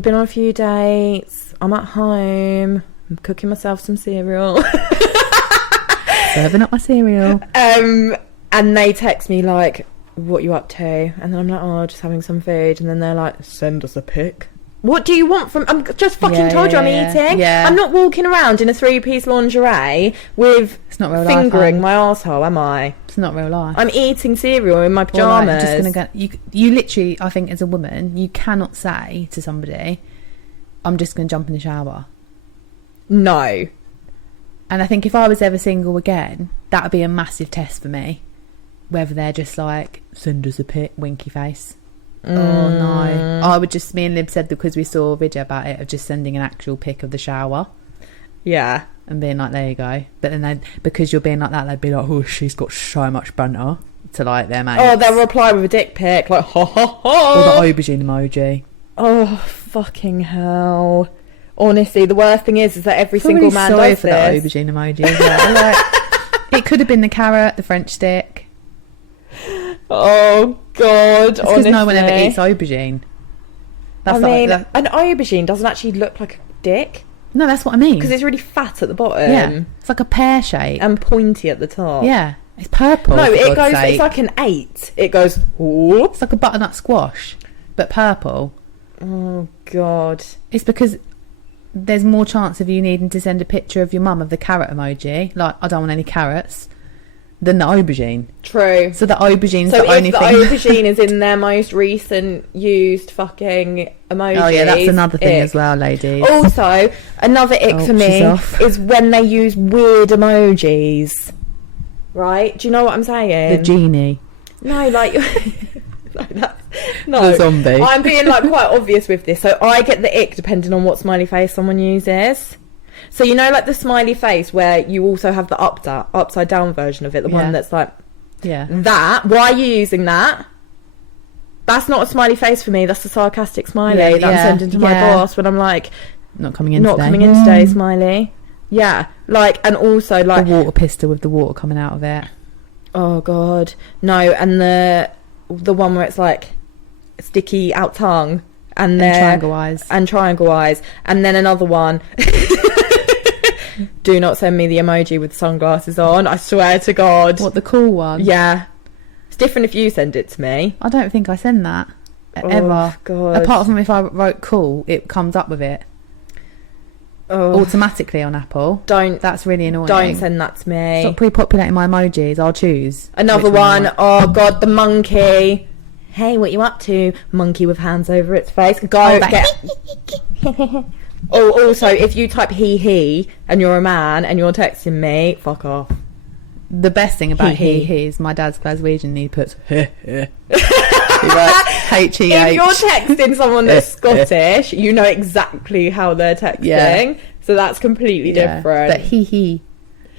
been on a few dates, I'm at home, I'm cooking myself some cereal. Serving up my cereal. And they text me like, what you up to? And then I'm like, oh, just having some food. And then they're like, send us a pic. What do you want from... I'm just fucking told you I'm eating. Yeah. I'm not walking around in a 3-piece lingerie with it's not real fingering life, my arsehole, am I? It's not real life. I'm eating cereal in my pyjamas. Like, I'm just gonna go, you literally, I think as a woman, you cannot say to somebody, I'm just going to jump in the shower. No. And I think if I was ever single again, that would be a massive test for me. Whether they're just like, send us a pic, winky face. Oh no. I would just, me and Lib said, because we saw a video about it, of just sending an actual pic of the shower. Yeah. And being like, there you go. But then because you're being like that, they'd be like, oh, she's got so much banter to like their mates. Oh, they'll reply with a dick pic, like, ha ha ha. Or the aubergine emoji. Oh, fucking hell. Honestly, the worst thing is that every single man sorry does for this. that aubergine emoji as well. Like, it could have been the carrot, the French stick. Oh God! It's because no one ever eats aubergine. That's an aubergine doesn't actually look like a dick. No, that's what I mean. Because it's really fat at the bottom. Yeah, it's like a pear shape and pointy at the top. Yeah, it's purple. No, it goes. Sake. It's like an 8. It goes. Whoop. It's like a butternut squash, but purple. Oh God! It's because there's more chance of you needing to send a picture of your mum of the carrot emoji. Like, I don't want any carrots. Than the aubergine. True. So the aubergine's the only thing. So if the aubergine is in their most recent used fucking emojis. Oh yeah, that's another thing as well, ladies. Also, another ick for me is when they use weird emojis. Right? Do you know what I'm saying? The genie. No, like... No, the zombie. I'm being like quite obvious with this. So I get the ick depending on what smiley face someone uses. So you know, like the smiley face where you also have the upside down version of it, the one that's like, that. Why are you using that? That's not a smiley face for me. That's a sarcastic smiley that I'm sending to my boss when I'm like, not coming in today, smiley. Yeah, like, and also like the water pistol with the water coming out of it. Oh God, no! And the one where it's like sticky out tongue and triangle eyes, and then another one. Do not send me the emoji with sunglasses on. I swear to God. What, the cool one? Yeah. It's different if you send it to me. I don't think I send that. Ever. God. Apart from if I wrote cool, it comes up with it. Automatically on Apple. That's really annoying. Don't send that to me. Stop pre-populating my emojis. I'll choose. Another one. Oh God, the monkey. Hey, what you up to? Monkey with hands over its face. Go get... Oh, also, if you type he and you're a man and you're texting me, fuck off. The best thing about he is my dad's Glaswegian and he puts he writes H-E-H. If you're texting someone that's Scottish, you know exactly how they're texting. Yeah. So that's completely different. But he.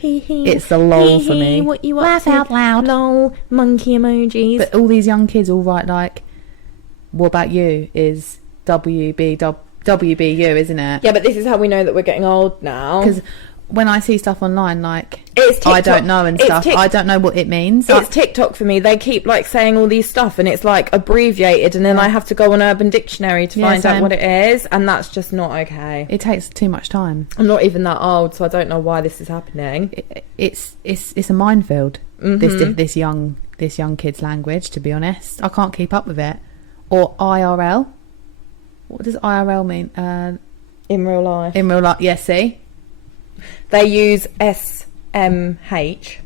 It's the lol for me. What you laugh out loud. Lol, monkey emojis. But all these young kids all write like, what about you is WBU, isn't it? Yeah, but this is how we know that we're getting old now. Because when I see stuff online, like, it's TikTok. I don't know and stuff, I don't know what it means. It's TikTok for me. They keep like saying all these stuff and it's like abbreviated, and then I have to go on Urban Dictionary to find out what it is, and that's just not okay. It takes too much time. I'm not even that old, so I don't know why this is happening. It's a minefield. This young kid's language, to be honest. I can't keep up with it. Or IRL. What does IRL mean? In real life. In real life, yeah, see? They use SMH.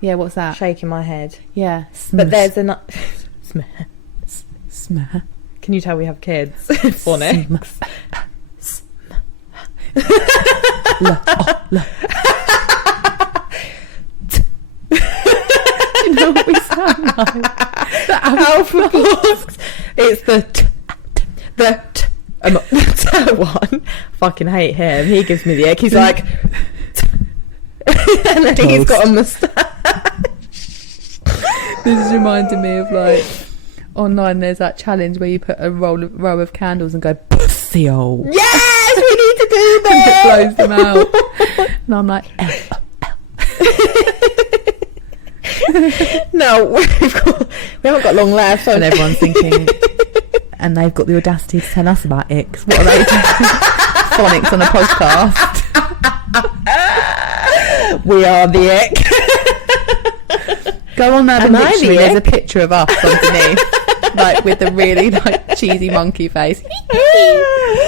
Yeah, what's that? Shaking my head. Yeah. But there's an... Smeh. Can you tell we have kids? Phonics. You know what we sound like? The alphabet. It's the one. Fucking hate him. He gives me the ick. He's like, and then he's got a moustache. This is reminding me of like online. There's that challenge where you put a row of candles and go pussy-hole. Yes, we need to do And it that. blows them out. And I'm like, no, we haven't got long left. So and everyone's thinking, and they've got the audacity to tell us about icks. What are they doing? Phonics on a podcast. We are the ick. Go on Urban Am I the Dictionary. There's a ick? picture of us underneath, like with the really like cheesy monkey face.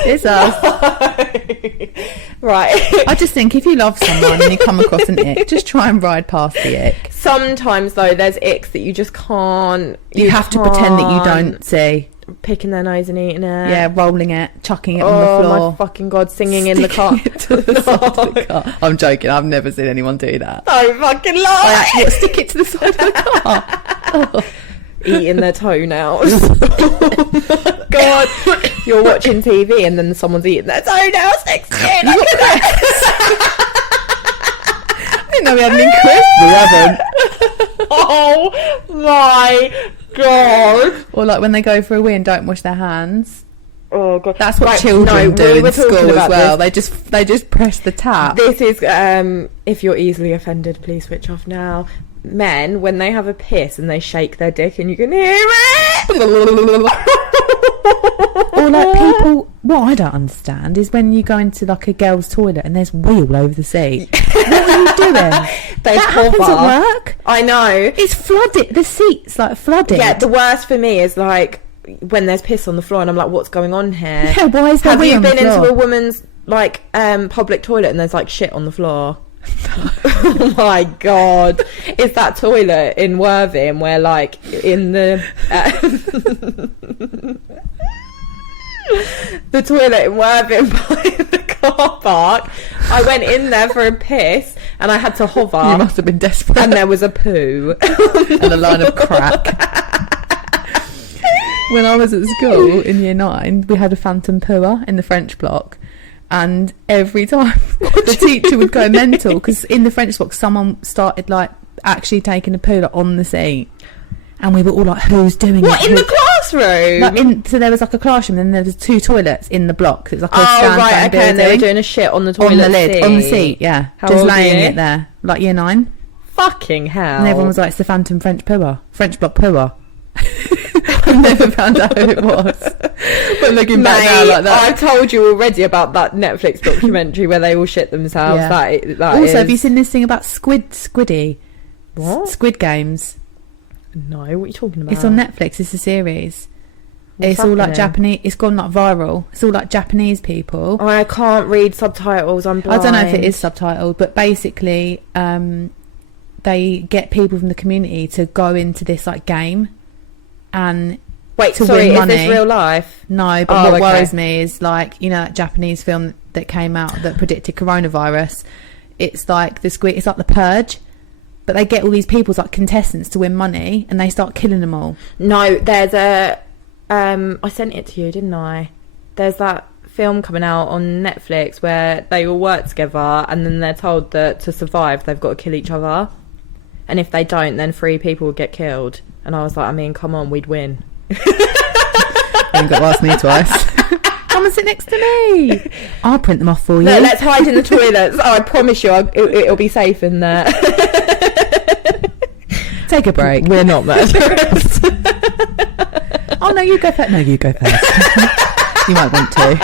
It's us. Right. I just think if you love someone and you come across an ick, just try and ride past the ick. Sometimes though, there's icks that you just can't. You have to pretend that you don't see. Picking their nose and eating it. Yeah, rolling it, chucking it on Oh the floor. my fucking god! Singing in the car. Sticking it to the side of the car. I'm joking. I've never seen anyone do that. Don't fucking lie. Stick it to the side of the car. Oh. Eating their toenails. Oh my god! You're watching TV and then someone's eating their toenails next to you. I didn't know we had any crisps. We haven't. Oh my god! Or like when they go for a wee and don't wash their hands. Oh god! That's what Right, children do we were in school talking as about well. this. They just press the tap. This is if you're easily offended, please switch off now. Men, when they have a piss and they shake their dick and you can hear it. Or like people, what I don't understand is when you go into like a girl's toilet and there's wee all over the seat. What are you doing? They That happens hover. at work. I know. It's flooded. The seat's like flooded. Yeah, the worst for me is like when there's piss on the floor and I'm like, what's going on here? Yeah, why is there Have wee you on the been into floor? a woman's like public toilet and there's like shit on the floor? Oh my god! Is that toilet in Worthing where like in the the toilet in Worthing by the car park? I went in there for a piss and I had to hover. You must have been desperate. And there was a poo and a line of crack. When I was at school in year 9, we had a phantom pooer in the French block, and every time the teacher would go mental because in the French block someone started like actually taking a poo like, on the seat, and we were all like, who's doing What, it? in the classroom? Like so there was like a classroom and then there was 2 toilets in the block. It was like a Oh stand right, okay, and they were building. doing a shit on the toilet On the lid, seat. on the seat, yeah. How just old were laying you? it there. Like year 9. Fucking hell. And everyone was like, it's the phantom French pooer. French block pooer. I've never found out who it was. But looking back now like that. I told you already about that Netflix documentary where they all shit themselves. Yeah. That Also, is... have you seen this thing about Squiddy? What? Squid Games. No, what are you talking about? It's on Netflix. It's a series. What's It's all like happening? Japanese. It's gone like viral. It's all like Japanese people. I can't read subtitles. I'm blind. I don't know if it is subtitled, but basically, they get people from the community to go into this like game, and Wait, to sorry, win is money. this real life? No, but Oh, what okay. worries me is like, you know, that Japanese film that came out that predicted coronavirus. It's like the squid. It's like The Purge, but they get all these people like contestants to win money, and they start killing them all. No, there's a I sent it to you, didn't I? There's that film coming out on Netflix where they all work together, and then they're told that to survive they've got to kill each other, and if they don't, then 3 people would get killed. And I was like, I mean, come on, we'd win. You ain't got to ask me twice. Come and sit next to me. I'll print them off for you. No, let's hide in the toilets. I promise you, it'll be safe in there. Take a break. We're not murderers. Oh no, you go first. No, you go first. You might want to.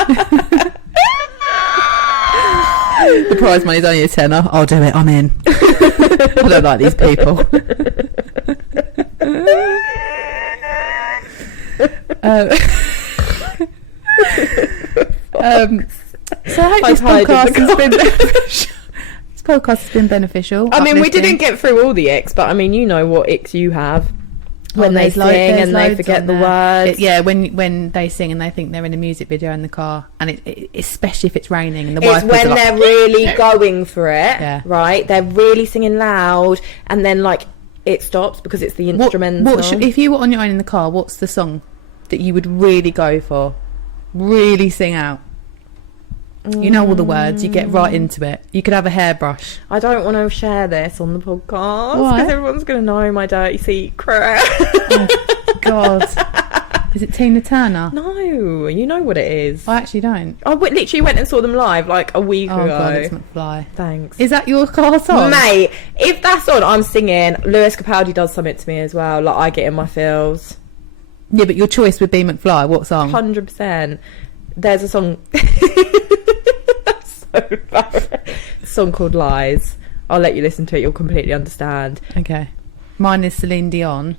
The prize money's only a tenner. I'll do it. I'm in. I don't like these people. So I hope this podcast has been beneficial. This podcast has been beneficial. I mean, we didn't get through all the icks, but I mean, you know what icks you have. When they sing and they forget the words. When they sing and they think they're in a music video in the car, and especially if it's raining and the it's when they're really going for it, right? They're really singing loud, and then like it stops because it's the instrumental. If you were on your own in the car, what's the song that you would really go for? Really sing out. You know all the words. You get right into it. You could have a hairbrush. I don't want to share this on the podcast Why? because everyone's going to know my dirty secret. Oh, God. Is it Tina Turner? No, you know what it is. I actually don't. I literally went and saw them live like a week ago. Oh, God, it's McFly. Thanks. Is that your car song? Mate, if that's on, I'm singing. Lewis Capaldi does something to me as well. Like, I get in my feels. Yeah, but your choice would be McFly. What song? 100%. There's a song... so bad. A song called Lies. I'll let you listen to it. You'll completely understand. Okay. Mine is Celine Dion.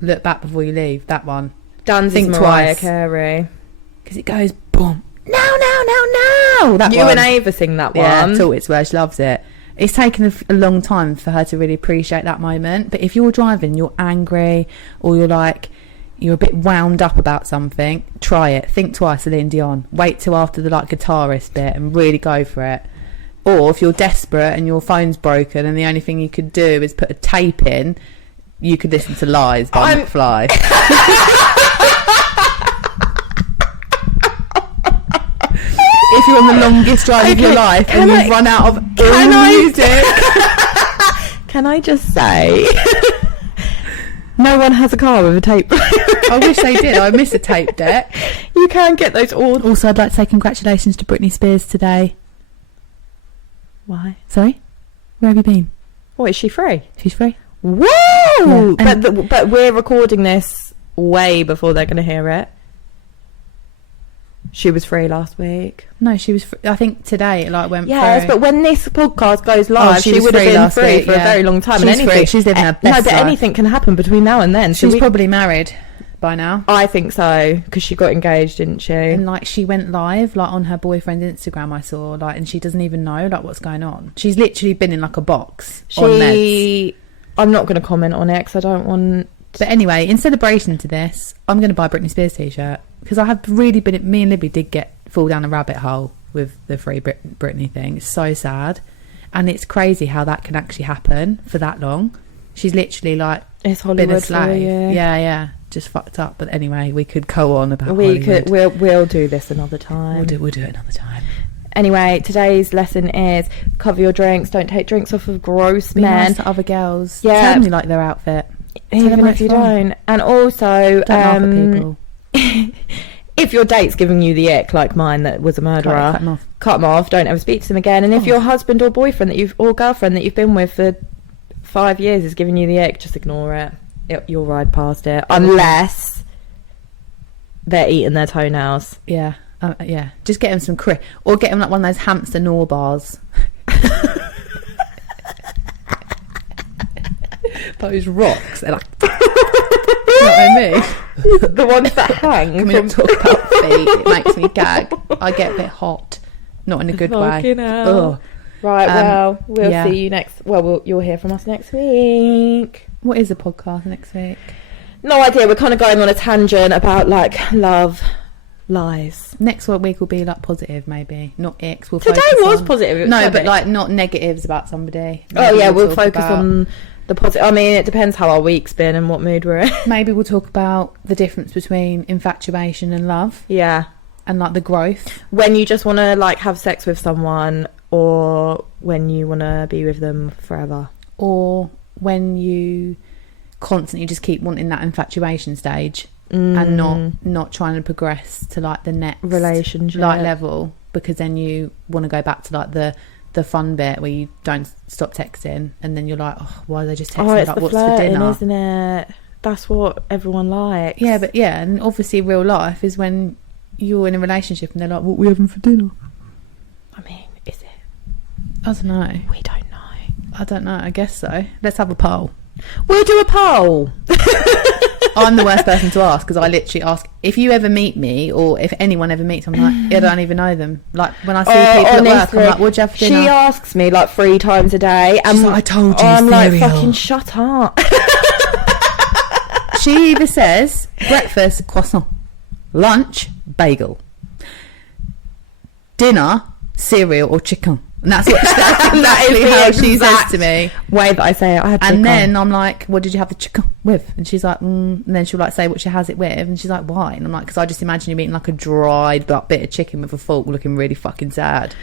Look Back Before You Leave. That one. Dan's is Mariah Carey. Because it goes boom. No. That you one. and Ava sing that one. Yeah, I thought it's where she loves it. It's taken a long time for her to really appreciate that moment. But if you're driving, you're angry, or you're a bit wound up about something, try it. Think twice, Celine Dion. Wait till after the guitarist bit and really go for it. Or if you're desperate and your phone's broken and the only thing you could do is put a tape in, you could listen to Lies by McFly. If you're on the longest drive of your life and you've run out of music. Can I just say... No one has a car with a tape. I wish they did. I miss a tape deck. You can get those all. Also, I'd like to say congratulations to Britney Spears today. Why? Sorry? Where have you been? What, is she free? She's free. Woo! Yeah. But we're recording this way before they're going to hear it. She was free last week. No, she was free. I think today it went yes, through. but when this podcast goes live, she would have been free for a very long time. She's free. She's living her best life. No, but anything can happen between now and then. She's probably married by now. I think so, because she got engaged, didn't she? And she went live on her boyfriend's Instagram. I saw and she doesn't even know what's going on. She's literally been in a box on meds. I'm not going to comment on it because I don't want. But anyway, in celebration to this, I'm going to buy a Britney Spears t-shirt because I have really been. Me and Libby did fall down a rabbit hole with the free Britney thing. It's so sad, and it's crazy how that can actually happen for that long. She's literally it's Hollywood been a slave. For you. Yeah, just fucked up. But anyway, we could go on about Hollywood. We'll do this another time. We'll do it another time. Anyway, today's lesson is cover your drinks. Don't take drinks off of gross Be men. nice to other girls. Yeah. Tell them you like their outfit. Even if you don't. And also, don't laugh at people. If your date's giving you the ick, like mine that was a murderer, cut them off. Don't ever speak to them again. And if your husband or boyfriend or girlfriend that you've been with for 5 years is giving you the ick, just ignore it. You'll ride past it, unless they're eating their toenails. Yeah. Just get them some or get them one of those hamster gnaw bars. Those rocks. They're you know what I mean? The ones that hang. Can we not talk about feet? It makes me gag. I get a bit hot. Not in a good way. Ugh. Right, we'll see you next... Well, you'll hear from us next week. What is the podcast next week? No idea. We're kind of going on a tangent about, love Lies. Next week will be like positive, maybe not icks. We'll Today focus was on, positive. It was no, funny. but like not negatives about somebody. Oh Maybe yeah, we'll talk focus about, on the positive. I mean, it depends how our week's been and what mood we're in. maybe we'll talk about the difference between infatuation and love, Yeah. and like the growth. When you just want to like have sex with someone, or when you want to be with them forever, Or when you constantly just keep wanting that infatuation stage and not trying to progress to like the next relationship like level, because then you want to go back to like the fun bit where you don't stop texting, and then you're like, oh, why are they just texting? it's Like, the what's for flirting, dinner? isn't it? That's what everyone likes. Yeah, but yeah, and obviously real life is when you're in a relationship and they're like, what are we having for dinner? I mean, is it? I don't know. We don't know. I don't know. I guess so. Let's have a poll. We'll do a poll. I'm the worst person to ask, because I literally ask, if you ever meet me, or if anyone ever meets, I'm like, I don't even know them. Like when I see people at work, I'm like, what'd you have for dinner? She asks me like 3 times a day, and She's like, I told you, I'm like, cereal. fucking shut up. She either says breakfast, croissant, lunch, bagel, dinner, cereal, or chicken. And that's what that's exactly how she says to me. Way that I say it. I had And chicken. then I'm like, what did you have the chicken with? And she's like, and then she'll like say what she has it with, and she's like, why? And I'm like, because I just imagine you eating like a dried like, bit of chicken with a fork, looking really fucking sad.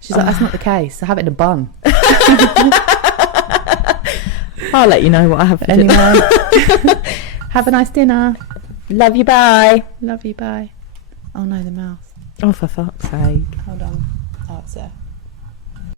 She's like, that's not the case. I have it in a bun. I'll let you know what I have for Anyway, dinner. have a nice dinner. Love you, bye. Love you, bye. Oh no, the mouse. Oh, for fuck's sake. Hold on. Oh, it's there.